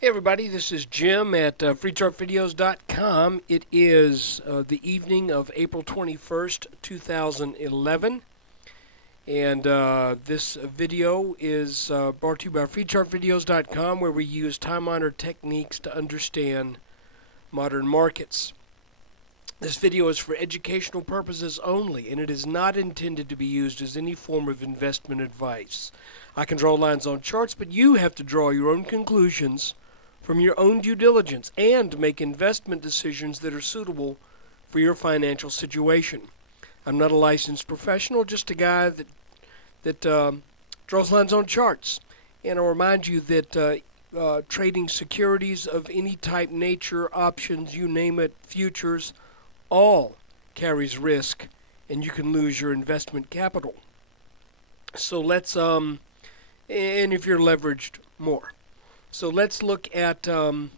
Hey everybody, this is Jim at freechartvideos.com. It is the evening of April 21st, 2011, and this video is brought to you by freechartvideos.com, where we use time-honored techniques to understand modern markets. This video is for educational purposes only, and it is not intended to be used as any form of investment advice. I can draw lines on charts, but you have to draw your own conclusions from your own due diligence and make investment decisions that are suitable for your financial situation. I'm not a licensed professional, just a guy that draws lines on charts. And I'll remind you that trading securities of any type, nature, options, you name it, futures, all carries risk, and you can lose your investment capital. So let's, and if you're leveraged, more. So let's look at the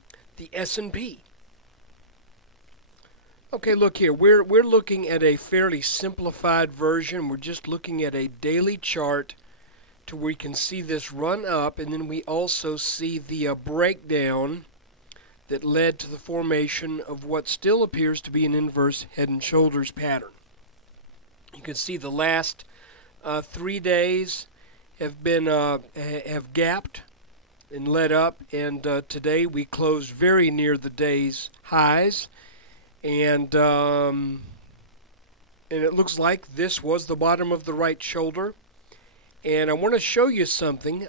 S&P. Okay, look here. We're looking at a fairly simplified version. We're just looking at a daily chart to where we can see this run up, and then we also see the breakdown that led to the formation of what still appears to be an inverse head and shoulders pattern. You can see the last 3 days have been have gapped and led up, and today we closed very near the day's highs, and it looks like this was the bottom of the right shoulder. And I want to show you something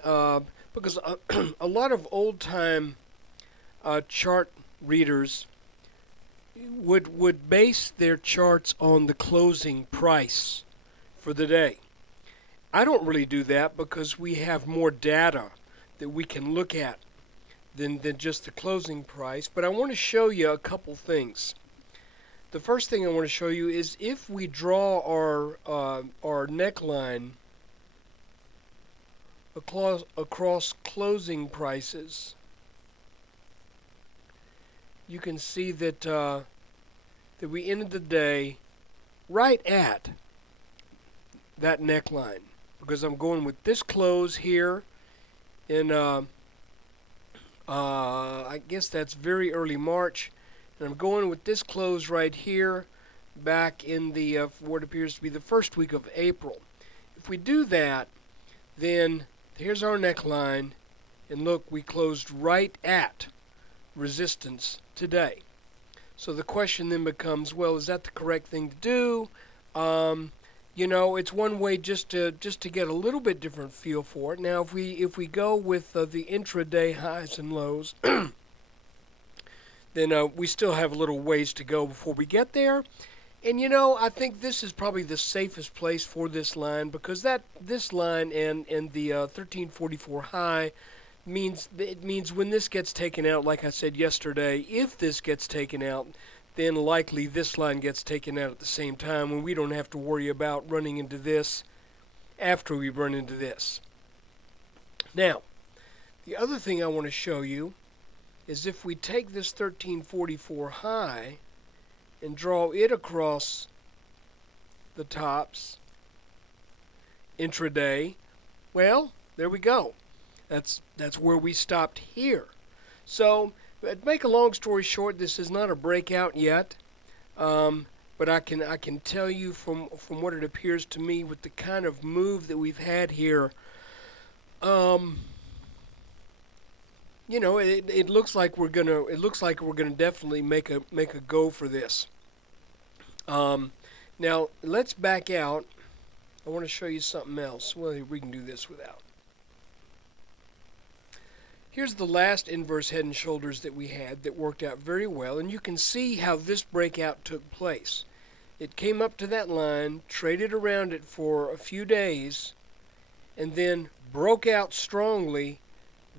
because a lot of old-time chart readers would base their charts on the closing price for the day. I don't really do that because we have more data that we can look at than just the closing price. But I want to show you a couple things. The first thing I want to show you is if we draw our neckline across closing prices, you can see that that we ended the day right at that neckline, because I'm going with this close here in I guess that's very early March, and I'm going with this close right here back in the what appears to be the first week of April. If we do that, then here's our neckline, and look, we closed right at resistance today. So the question then becomes, well, is that the correct thing to do? You know, it's one way just to get a little bit different feel for it. Now, if we go with the intraday highs and lows, then we still have a little ways to go before we get there. And you know, I think this is probably the safest place for this line, because this line and the 1344 high means when this gets taken out, like I said yesterday, if this gets taken out, then likely this line gets taken out at the same time, when we don't have to worry about running into this after we run into this. Now, the other thing I want to show you is if we take this 1344 high and draw it across the tops intraday, well, there we go. That's where we stopped here. So, to make a long story short, this is not a breakout yet, but I can tell you from what it appears to me with the kind of move that we've had here, you know, it looks like we're gonna definitely make a go for this. Now let's back out. I want to show you something else. Well, we can do this without. Here's the last inverse head and shoulders that we had that worked out very well, and you can see how this breakout took place. It came up to that line, traded around it for a few days, and then broke out strongly,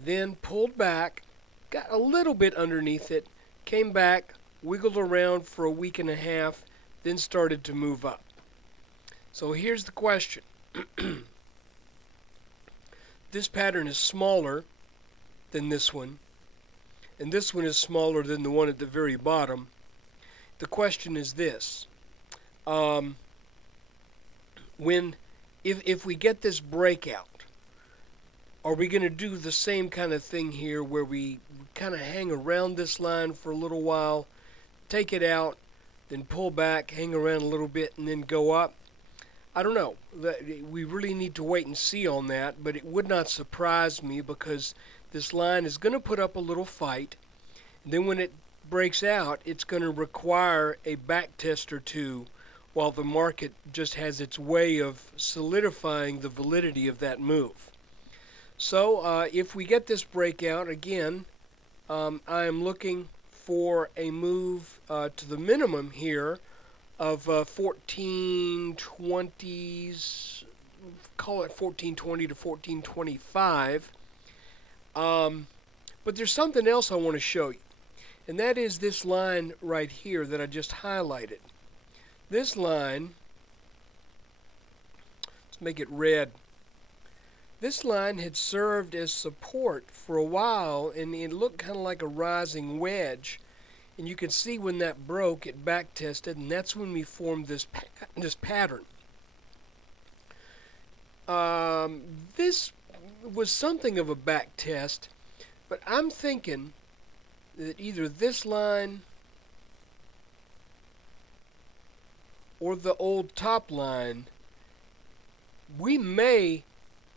then pulled back, got a little bit underneath it, came back, wiggled around for a week and a half, then started to move up. So here's the question. This pattern is smaller than this one, and this one is smaller than the one at the very bottom. The question is this: if we get this breakout, are we going to do the same kind of thing here where we kind of hang around this line for a little while, take it out, then pull back, hang around a little bit, and then go up? I don't know. We really need to wait and see on that, but it would not surprise me because this line is going to put up a little fight. And then when it breaks out, it's going to require a back test or two while the market just has its way of solidifying the validity of that move. So if we get this breakout again, I am looking for a move to the minimum here of 1420s, call it 1420 to 1425. But there's something else I want to show you, and that is this line right here that I just highlighted. This line, let's make it red. This line had served as support for a while, and it looked kind of like a rising wedge. And you can see when that broke, it back tested, and that's when we formed this pattern. This was something of a back test, but I'm thinking that either this line or the old top line, we may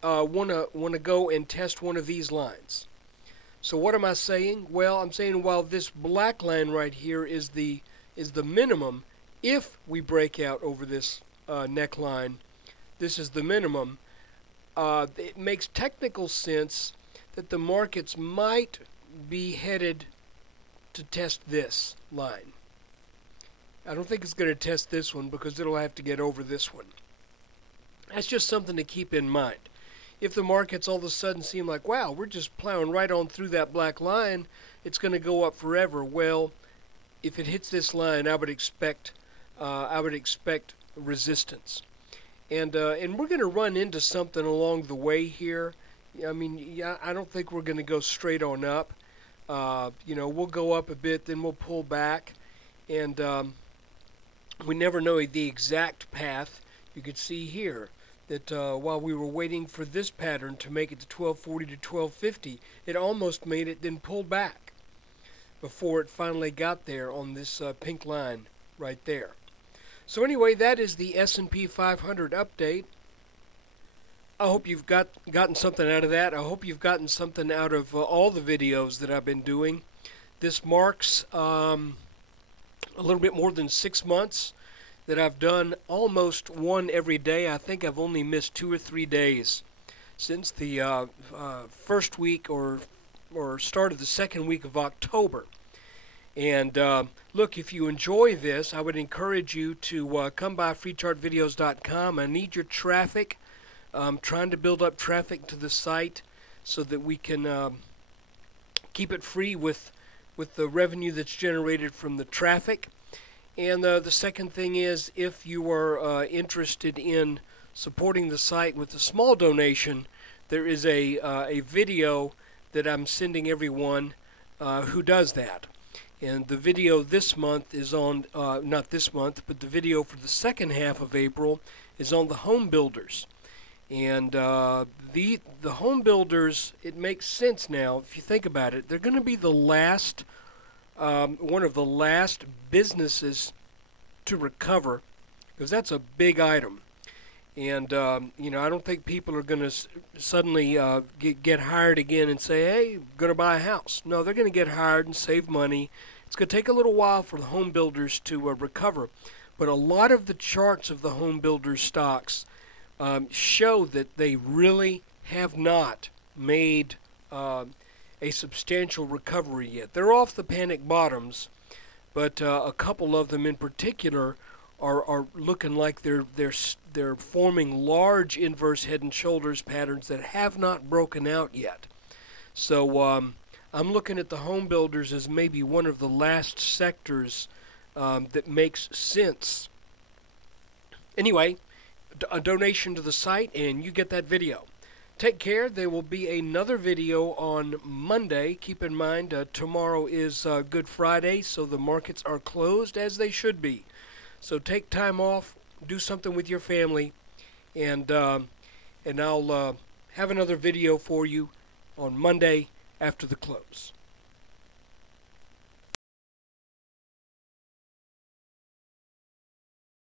want to go and test one of these lines. So what am I saying? Well, I'm saying while this black line right here is the minimum, if we break out over this neckline, this is the minimum. It makes technical sense that the markets might be headed to test this line. I don't think it's going to test this one because it'll have to get over this one. That's just something to keep in mind. If the markets all of a sudden seem like, wow, we're just plowing right on through that black line, it's going to go up forever. Well, if it hits this line, I would expect resistance, and we're going to run into something along the way here. I mean, I don't think we're going to go straight on up. We'll go up a bit, then we'll pull back, and we never know the exact path. You could see here that while we were waiting for this pattern to make it to 1240 to 1250, it almost made it, then pulled back before it finally got there on this pink line right there. So anyway, that is the S&P 500 update. I hope you've gotten something out of that. I hope you've gotten something out of all the videos that I've been doing. This marks a little bit more than 6 months that I've done almost one every day. I think I've only missed 2 or 3 days since the first week or start of the second week of October. And look, if you enjoy this, I would encourage you to come by freechartvideos.com. I need your traffic. I'm trying to build up traffic to the site so that we can keep it free with the revenue that's generated from the traffic. And the second thing is, if you are interested in supporting the site with a small donation, there is a video that I'm sending everyone who does that. And the video this month is on, not this month, but the video for the second half of April is on the home builders. And the home builders, it makes sense now, if you think about it. They're going to be the last one of the last businesses to recover, because that's a big item. And I don't think people are going to suddenly get hired again and say, hey, I'm going to buy a house. No, they're going to get hired and save money. It's going to take a little while for the home builders to recover. But a lot of the charts of the home builders stocks show that they really have not made a substantial recovery yet. They're off the panic bottoms, but a couple of them in particular are looking like they're forming large inverse head and shoulders patterns that have not broken out yet. So I'm looking at the home builders as maybe one of the last sectors that makes sense. Anyway, a donation to the site and you get that video. Take care. There will be another video on Monday. Keep in mind, tomorrow is Good Friday, so the markets are closed as they should be. So take time off, do something with your family, and I'll have another video for you on Monday after the close.